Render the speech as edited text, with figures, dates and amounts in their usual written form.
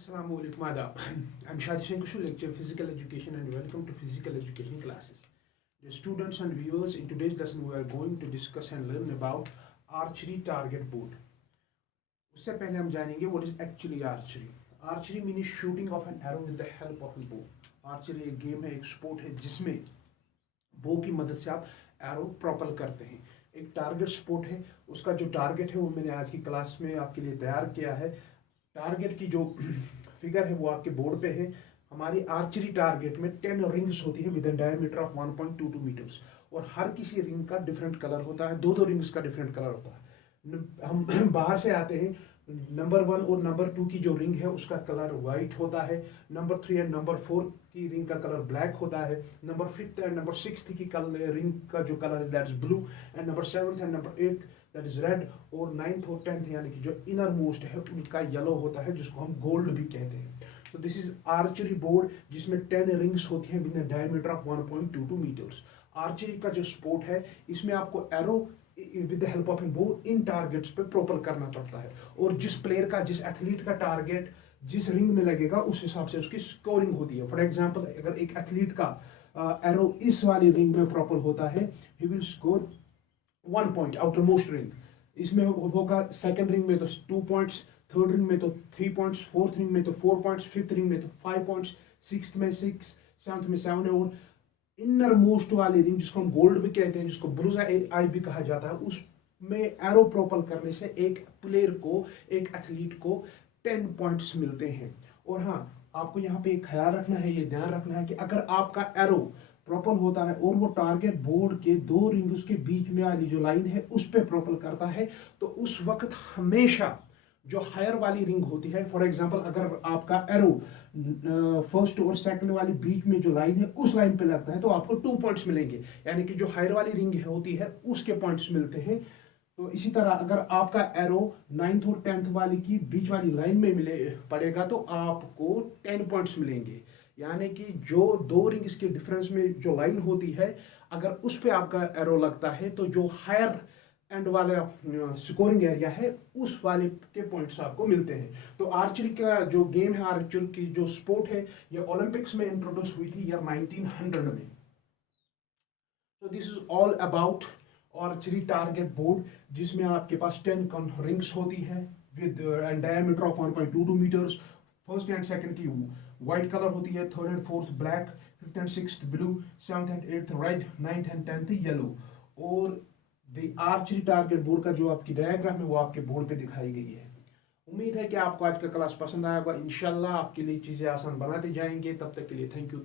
Assalamu alaikum adab. I'm Shad Singh Kushu, lecturer physical education, and welcome to physical education classes. Dear students and viewers, in today's lesson we are going to discuss and learn about archery target board. उससे पहले हम जानेंगे what is actually archery. Archery means shooting of an arrow with the help of a bow. Archery एक game है, एक sport है जिसमें बो की मदद से आप एरो प्रोपल करते हैं. एक टारगेट स्पोर्ट है, उसका जो टारगेट है वो मैंने आज की क्लास में आपके लिए तैयार किया है. टारगेट की जो फिगर है वो आपके बोर्ड पे है. हमारी आर्चरी टारगेट में 10 रिंग्स होती है with an diameter of 1.22 metres और हर किसी रिंग का डिफरेंट कलर होता है. दो रिंग्स का डिफरेंट कलर होता है. हम बाहर से आते हैं. नंबर 1 और नंबर 2 की जो रिंग है उसका कलर वाइट होता है. नंबर 3 एंड नंबर 4 की रिंग का कलर ब्लैक होता है. नंबर 5 एंड नंबर 6 की रिंग का जो कलर है that is blue and number 7 and number 8 that is red और 9th और 10th यानी कि जो इनर मोस्ट है उनका येलो होता है जिसको हम गोल्ड भी कहते हैं. तो दिस इज आर्चरी बोर्ड जिसमें 10 रिंग्स होती हैं with diameter of 1.22 metres. Archery का जो स्पोर्ट है इसमें आपको arrow with the help of bow in targets पे प्रोपल करना पड़ता है और जिस प्लेयर का जिस एथलीट का टारगेट जिस रिंग में लगेगा उस हिसाब से उसकी स्कोरिंग होती है. फॉर एग्जांपल अगर एक एथलीट का एरो इस वाली रिंग में प्रोपल होता है he will score 1 point outer most ring. इसमें होगा सेकंड रिंग में तो 2 पॉइंट्स, थर्ड रिंग में तो 3 पॉइंट्स, फोर्थ रिंग में तो 4 पॉइंट्स, फिफ्थ रिंग में तो 5 पॉइंट्स, सिक्स्थ में 6, सेवंथ में 7 और इनर मोस्ट वाली रिंग जिसको हम गोल्ड भी कहते हैं जिसको ब्रुजा आई भी कहा जाता है उसमें एरो प्रोपल करने से एक प्लेयर को एक एथलीट को 10 पॉइंट्स मिलते हैं. और हाँ, आपको यहाँ पे एक ख्याल रखना है, ये ध्यान रखना है कि अगर आपका एरो प्रोपल होता है और वो टारगेट बोर्ड के 2 रिंग्स के बीच में वाली जो लाइन है उस पर प्रोपल करता है तो उस वक्त हमेशा जो हायर वाली रिंग होती है, फॉर एग्जांपल अगर आपका एरो फर्स्ट और सेकंड वाली बीच में जो लाइन है उस लाइन पे लगता है तो आपको 2 पॉइंट्स मिलेंगे यानी कि जो हायर वाली रिंग होती है उसके पॉइंट्स मिलते हैं. तो इसी तरह अगर आपका एरो 9th और 10th वाली की बीच वाली लाइन में मिले पड़ेगा तो आपको 10 पॉइंट्स मिलेंगे. यानी कि जो 2 रिंग्स के डिफरेंस में जो लाइन होती है अगर उस पे आपका एरो लगता है तो जो हायर एंड वाला स्कोरिंग एरिया है उस वाले के पॉइंट्स आपको मिलते हैं. तो आर्चरी का जो गेम है, आर्चरी की जो स्पोर्ट है, ये ओलंपिक्स में इंट्रोड्यूस हुई थी ईयर 1900 में. तो this is all about archery target board जिसमें आपके पास 10 रिंग्स होती है with diameter of 1.22 metres. First and second की व्हाइट कलर होती है, third and fourth black, fifth and sixth blue, seventh and eighth red, 9th and 10th yellow. और the archery target board का जो आपकी डायग्राम है वो आपके बोर्ड पे दिखाई गई है. उम्मीद है कि आपको आज का क्लास पसंद आया होगा. इंशाल्लाह आपके लिए चीज़ें आसान बनाते जाएंगे. तब तक के लिए थैंक यू.